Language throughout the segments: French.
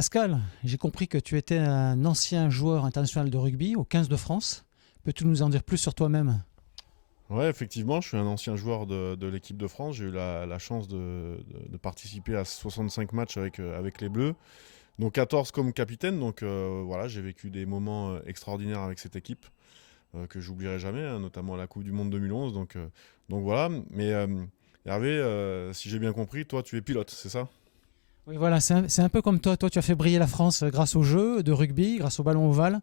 Pascal, j'ai compris que tu étais un ancien joueur international de rugby au 15 de France. Peux-tu nous en dire plus sur toi-même? Ouais, effectivement, je suis un ancien joueur de l'équipe de France. J'ai eu la chance de participer à 65 matchs avec les Bleus, dont 14 comme capitaine. Donc voilà, j'ai vécu des moments extraordinaires avec cette équipe que j'oublierai jamais, hein, notamment à la Coupe du Monde 2011. Donc voilà, mais Hervé, si j'ai bien compris, toi tu es pilote, c'est ça? Oui, voilà, c'est un peu comme toi. Toi, tu as fait briller la France grâce au jeu de rugby, grâce au ballon ovale.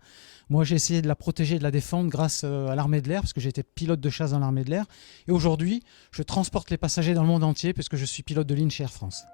Moi, j'ai essayé de la protéger, de la défendre grâce à l'armée de l'air, parce que j'ai été pilote de chasse dans l'armée de l'air. Et aujourd'hui, je transporte les passagers dans le monde entier, puisque je suis pilote de ligne chez Air France.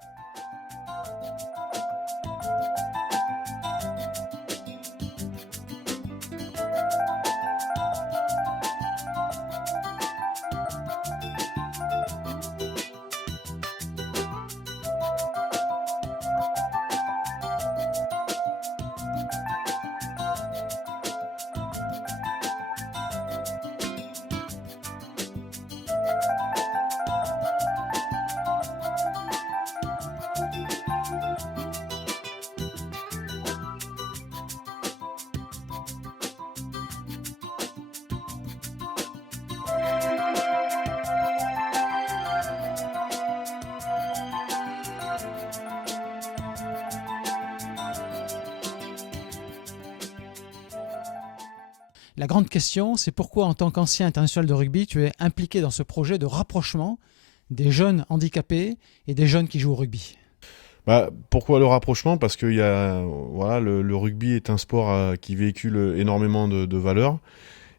La grande question, c'est pourquoi, en tant qu'ancien international de rugby, tu es impliqué dans ce projet de rapprochement des jeunes handicapés et des jeunes qui jouent au rugby. Bah, pourquoi le rapprochement? Parce que voilà, le rugby est un sport qui véhicule énormément de valeurs.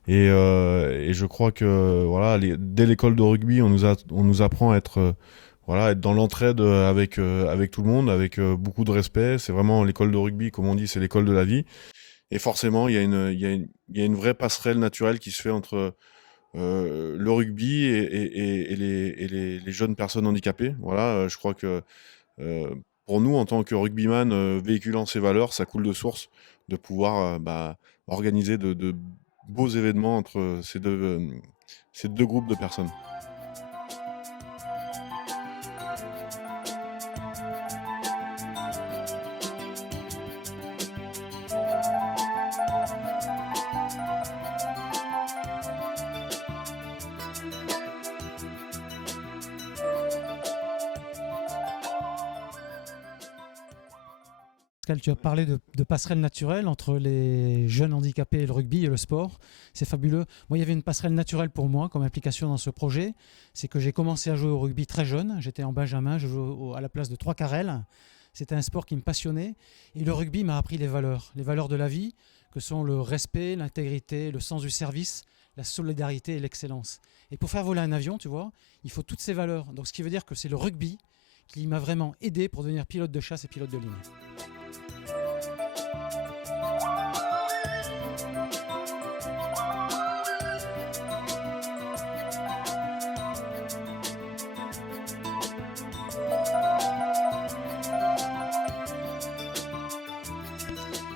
Et je crois que voilà, dès l'école de rugby, on nous apprend à être, voilà, être dans l'entraide avec tout le monde, avec beaucoup de respect. C'est vraiment l'école de rugby, comme on dit, c'est l'école de la vie. Et forcément, il y a une vraie passerelle naturelle qui se fait entre le rugby et les jeunes personnes handicapées. Voilà, je crois que euh, pour nous, en tant que rugbyman, véhiculant ces valeurs, ça coule de source de pouvoir organiser de beaux événements entre ces deux groupes de personnes. Pascal, tu as parlé de passerelle naturelle entre les jeunes handicapés et le rugby et le sport. C'est fabuleux. Moi, il y avait une passerelle naturelle pour moi comme implication dans ce projet. C'est que j'ai commencé à jouer au rugby très jeune. J'étais en benjamin, je jouais à la place de Trois Carrel. C'était un sport qui me passionnait. Et le rugby m'a appris les valeurs de la vie, que sont le respect, l'intégrité, le sens du service, la solidarité et l'excellence. Et pour faire voler un avion, tu vois, il faut toutes ces valeurs. Donc, ce qui veut dire que c'est le rugby qui m'a vraiment aidé pour devenir pilote de chasse et pilote de ligne.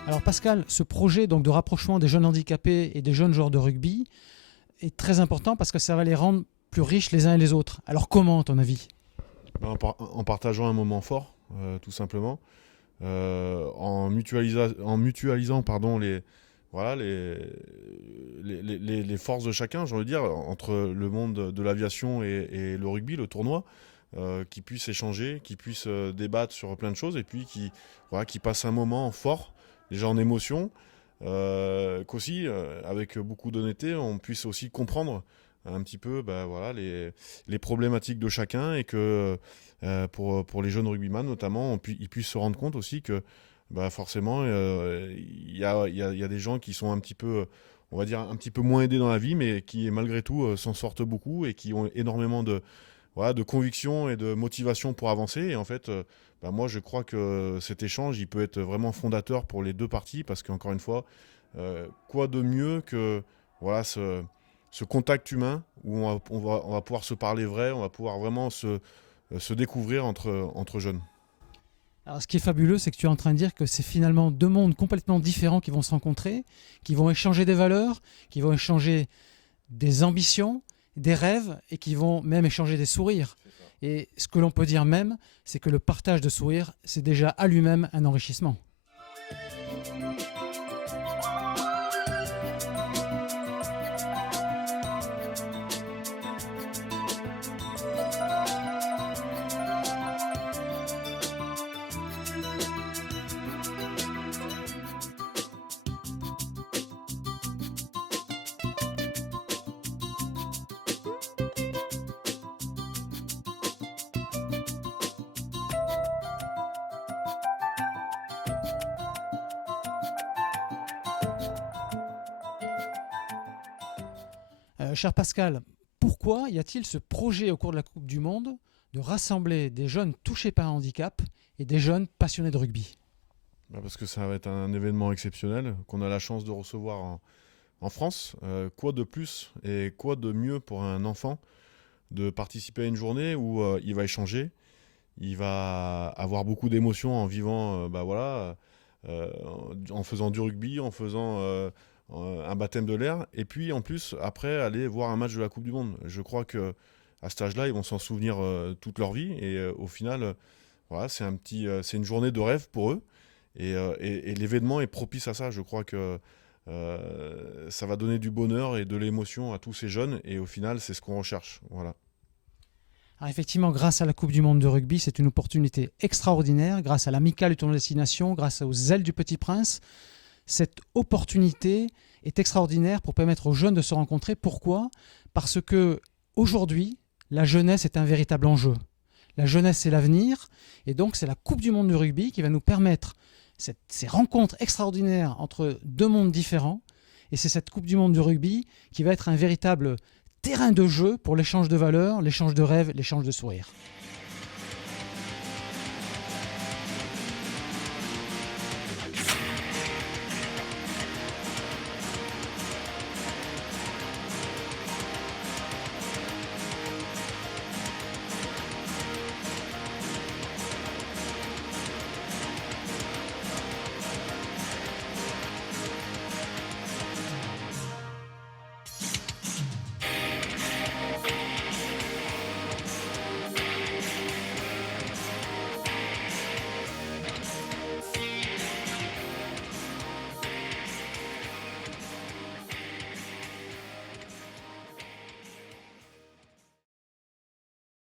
Alors Pascal, ce projet donc de rapprochement des jeunes handicapés et des jeunes joueurs de rugby est très important parce que ça va les rendre plus riches les uns et les autres. Alors comment, à ton avis? En partageant un moment fort, tout simplement, en mutualisant pardon, voilà, les forces de chacun, j'ai envie de dire, entre le monde de l'aviation et le rugby, le tournoi, qui puissent échanger, qui puissent débattre sur plein de choses, et puis voilà, qui passent un moment fort, déjà en émotion, qu'aussi, avec beaucoup d'honnêteté, on puisse aussi comprendre un petit peu bah, voilà, les problématiques de chacun et que pour les jeunes rugbyman notamment, ils puissent se rendre compte aussi que bah, forcément il y a des gens qui sont un petit peu, on va dire, un petit peu moins aidés dans la vie, mais qui malgré tout s'en sortent beaucoup et qui ont énormément voilà, de conviction et de motivation pour avancer. Et en fait, bah, moi je crois que cet échange, il peut être vraiment fondateur pour les deux parties parce qu'encore une fois, quoi de mieux que voilà, ce contact humain où on va pouvoir se parler vrai, on va pouvoir vraiment se découvrir entre jeunes. Alors ce qui est fabuleux, c'est que tu es en train de dire que c'est finalement deux mondes complètement différents qui vont se rencontrer, qui vont échanger des valeurs, qui vont échanger des ambitions, des rêves et qui vont même échanger des sourires. C'est ça. Et ce que l'on peut dire même, c'est que le partage de sourires, c'est déjà à lui-même un enrichissement. Cher Pascal, pourquoi y a-t-il ce projet au cours de la Coupe du Monde de rassembler des jeunes touchés par un handicap et des jeunes passionnés de rugby? Parce que ça va être un événement exceptionnel qu'on a la chance de recevoir en France. Quoi de plus et quoi de mieux pour un enfant de participer à une journée où il va échanger, il va avoir beaucoup d'émotions en vivant, euh, en faisant du rugby, en faisant un baptême de l'air, et puis en plus après aller voir un match de la Coupe du Monde. Je crois que à cet âge-là, ils vont s'en souvenir toute leur vie, et au final, voilà, c'est une journée de rêve pour eux, et l'événement est propice à ça. Je crois que ça va donner du bonheur et de l'émotion à tous ces jeunes, et au final, c'est ce qu'on recherche. Voilà. Alors effectivement, grâce à la Coupe du Monde de rugby, c'est une opportunité extraordinaire, grâce à l'amicale du tournoi destination, grâce aux ailes du Petit Prince. Cette opportunité est extraordinaire pour permettre aux jeunes de se rencontrer. Pourquoi ? Parce que aujourd'hui, la jeunesse est un véritable enjeu. La jeunesse, c'est l'avenir, et donc c'est la Coupe du Monde de rugby qui va nous permettre ces rencontres extraordinaires entre deux mondes différents. Et c'est cette Coupe du Monde de rugby qui va être un véritable terrain de jeu pour l'échange de valeurs, l'échange de rêves, l'échange de sourires.